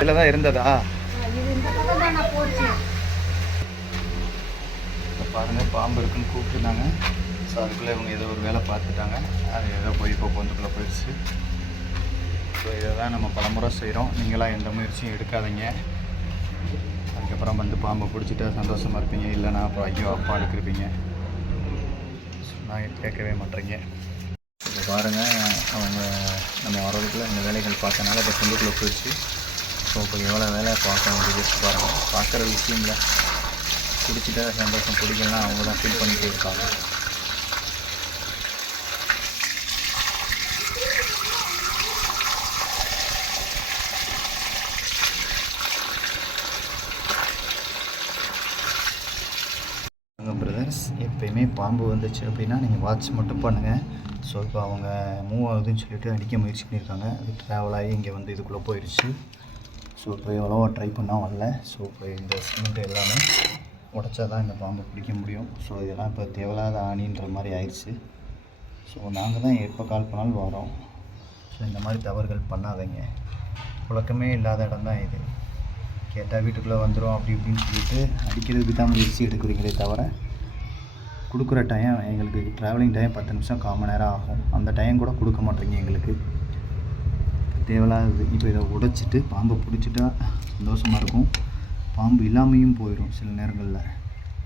இதில் தான் இருந்ததா? இது பாருங்கள் பாம்பு இருக்குன்னு கூப்பிட்டுருந்தாங்க. ஸோ அதுக்குள்ளே இவங்க ஏதோ ஒரு வேலை பார்த்துட்டாங்க. அது ஏதோ போய் இப்போ பொந்துக்குள்ளே போயிடுச்சு. ஸோ இதை தான் நம்ம பலமுறை செய்கிறோம் நீங்களாம் எந்த முயற்சியும் எடுக்காதீங்க. அதுக்கப்புறம் வந்து பாம்பை பிடிச்சிட்டா சந்தோஷமாக இருப்பீங்க. இல்லைனா அப்புறம் ஐயோ அப்பா எடுக்கிறப்பீங்க நான் கேட்கவே மாட்டேறீங்க. இப்போ பாருங்கள் அவங்க நம்ம வரதுக்குள்ளே இந்த வேலைகள் பார்த்தனால இப்போ பொந்துக்குள்ளே போயிடுச்சு. ஸோ இப்போ எவ்வளோ வேலை பார்க்க வேண்டியது பாருங்கள் பார்க்குற விஷயம் இல்லை பிடிச்சிட்டா சந்தோஷம் பிடிக்கலாம் அவங்க தான் ஃபீல் பண்ணிகிட்டே இருக்காங்க பிரதர்ஸ் எப்பயுமே பாம்பு வந்துச்சு அப்படின்னா நீங்கள் வாட்ச் மட்டும் பண்ணுங்கள் ஸோ இப்போ அவங்க மூவ் ஆகுதுன்னு சொல்லிட்டு அடிக்க முயற்சி பண்ணியிருக்காங்க. அது ட்ராவல் ஆகி இங்கே வந்து இதுக்குள்ளே போயிடுச்சு ஸோ இப்போ எவ்வளோவா ட்ரை பண்ணால் வரல. ஸோ இப்போ இந்த சிமெண்ட் எல்லாமே உடச்சா தான் இந்த பாம்பை பிடிக்க முடியும். ஸோ இதெல்லாம் இப்போ தேவையில்லாத ஆணின்ற மாதிரி ஆயிடுச்சு ஸோ நாங்கள் தான் எப்போ கால் பண்ணாலும் வரோம். ஸோ இந்த மாதிரி தவறுகள் பண்ணாதீங்க. புழக்கமே இல்லாத இடம் தான் இது. கேட்டால் வீட்டுக்குள்ளே வந்துடும் அப்படி இப்படின்னு சொல்லிட்டு அடிக்கிறதுக்கு தான் முயற்சி எடுக்கிறீங்களே தவிர கொடுக்குற டைம் எங்களுக்கு ட்ராவலிங் டைம் பத்து நிமிஷம் கால் மணி நேரம் ஆகும். அந்த டைம் கூட கொடுக்க மாட்டேங்க எங்களுக்கு. தேவையில்லாதது. இப்போ இதை உடைச்சிட்டு பாம்பை பிடிச்சிட்டா சந்தோஷமாக இருக்கும். பாம்பு இல்லாமையும் போயிடும் சில நேரங்களில்.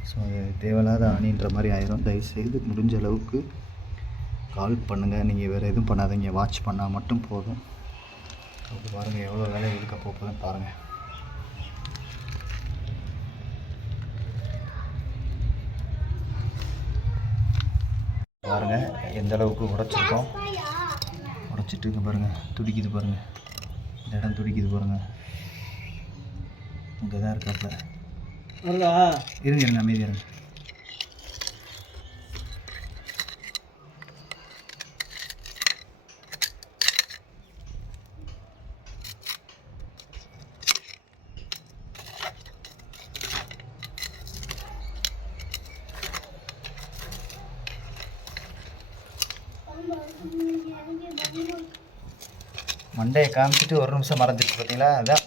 ஸோ அது தேவையில்லாத அணின்ற மாதிரி ஆயிரும். தயவுசெய்து முடிஞ்ச அளவுக்கு கால் பண்ணுங்கள் நீங்கள் வேறு எதுவும் பண்ணாதீங்க. வாட்ச் பண்ணால் மட்டும் போதும். அப்போ பாருங்கள் எவ்வளோ வேலை இருக்க போகுதுன்னு பாருங்கள் பாருங்கள் எந்த அளவுக்கு உடைச்சிருக்கோம். உடைச்சிட்டு இங்க பாருங்க. துடிக்குது பாருங்க. இந்த இடம் துடிக்குது பாருங்க. இங்கே தான் இருக்காப்புல இருங்க இருங்க அமைதியா இருங்க. மண்டையை காமிச்சிட்டு ஒரு நிமிஷம் மறந்துட்டு பார்த்தீங்களா அதான்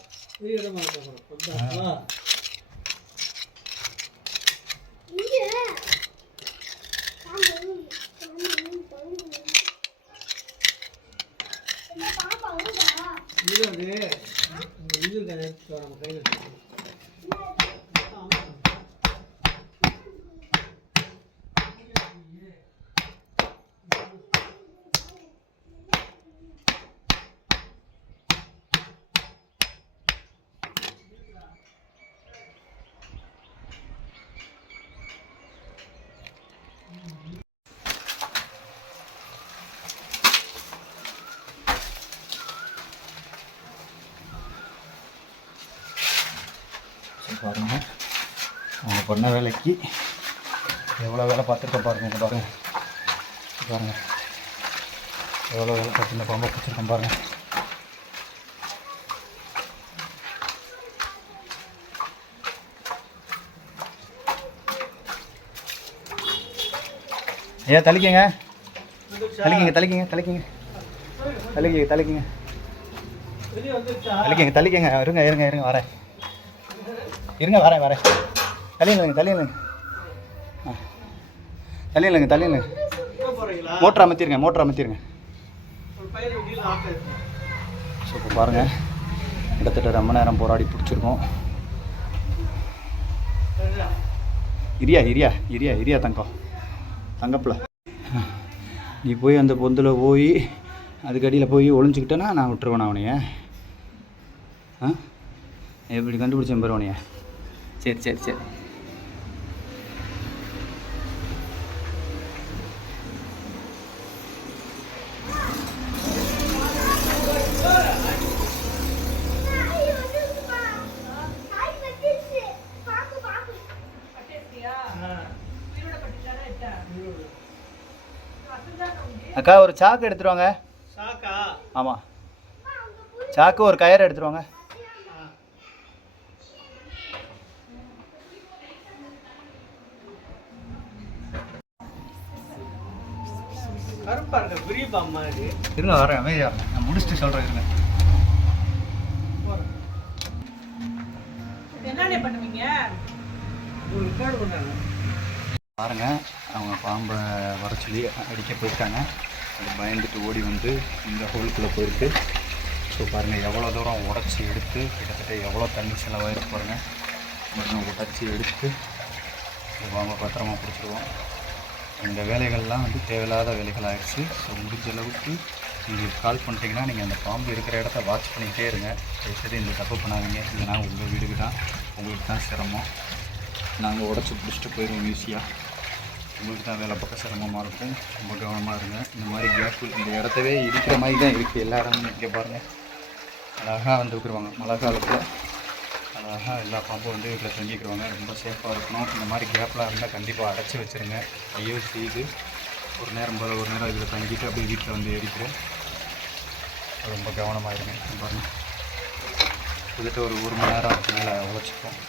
பாருங்கள் அவங்க பண்ண வேலைக்கு எவ்வளோ வேலை பார்த்துருக்கோம் பாருங்கள் இங்கே பாருங்கள் பாருங்கள் எவ்வளோ வேலை பார்த்து இந்த பாம்பை பிடிச்சிருக்கோம் பாருங்கள் ஏ தலிக்கங்க தலிக்கிங்க தலிக்கிங்க தலிக்கிங்க தலிக்கிங்க தலிக்கிங்க தலிக்கிங்க தலிக்கிங்க இருங்க இருங்க இருங்க வரேன். இருங்க வரேன் வரேன். தள்ளிடுங்க தள்ளிடுங்க. ஆ. தள்ளிடுங்க தள்ளிடுங்க. மோட்டர் அமைத்திருங்க மோட்டர் அமைத்திருங்க ஸோ இப்போ பாருங்கள் கிட்டத்தட்ட ரொம்ப நேரம் போராடி பிடிச்சிருக்கோம். இரியா இரியா இரியா இரியா தங்கம் தங்கப்பில். நீ போய் அந்த பொந்தில் போய் அதுக்கடியில் போய் ஒழிஞ்சிக்கிட்டேன்னா நான் விட்டுருவேன் அவனைய ஆ? எப்படி கண்டுபிடிச்சேன் பாரு சரி சரி சரி. அக்கா ஒரு சாக்கு எடுத்துட்டு வாங்க. ஆமாம் சாக்கு ஒரு கயிறு எடுத்துட்டு கருப்பா இருக்க பெரிய பாம்பா இது. இருங்க வரேன் அமைதியாக வரேன் நான் முடிச்சுட்டு சொல்கிறேன் இருங்க. என்னண்ணே பண்ணுவீங்க? ஒரு ரெக்கார்டு பண்ணாங்க பாருங்கள் அவங்க பாம்பை வர சொல்லி அடிக்க போயிருக்காங்க. அது பயந்துட்டு ஓடி வந்து இந்த ஹோலுக்குள்ளே போயிருக்கு. ஸோ பாருங்கள் எவ்வளோ தூரம் உடச்சி எடுத்து கிட்டத்தட்ட எவ்வளோ தண்ணி செலவாயிருக்கு பாருங்கள் உடச்சி எடுத்து பாம்பை பத்திரமா பிடிச்சிருவோம். இந்த வேலைகள்லாம் வந்து தேவையில்லாத வேலைகள் ஆயிடுச்சு. ஸோ முடிஞ்ச அளவுக்கு உங்களுக்கு கால் பண்ணிட்டீங்கன்னா நீங்கள் அந்த பாம்பு இருக்கிற இடத்த வாட்ச் பண்ணிக்கிட்டே இருங்க. தயவுசெய்து இந்த தப்பு பண்ணாதீங்க. இல்லைனா உங்கள் வீடுக்கு தான். உங்களுக்கு தான் சிரமம். நாங்கள் உடச்சி பிடிச்சிட்டு போயிடுவோம் ஈஸியாக உங்களுக்கு தான் வேலை பக்கம் சிரமமாக இருக்கும். ரொம்ப கவனமாக இருங்க. இந்த மாதிரி கேப்பு இந்த இடத்தவே இருக்கிற மாதிரி தான் இருக்குது எல்லா இடமும் இங்கே பாருங்கள் அழகாக வந்து மழை காலத்தில் அழகாக எல்லா பாம்பும் வந்து வீட்டில் தங்கிக்கிடுவாங்க ரொம்ப சேஃபாக இருக்கணும். இந்த மாதிரி கேப்லாம் இருந்தால் கண்டிப்பாக அடைச்சி வச்சுருங்க. ஐயோ செய்து ஒரு நேரம் போல் ஒரு நேரம் இதில் தங்கிட்டு அப்படியே வீட்டில் வந்து ஏறிக்கிறோம் ரொம்ப கவனமாக இருங்க பாருங்கள் கிட்டத்தட்ட ஒரு ஒரு மணி நேரம் மேலே உழைச்சிப்போம்.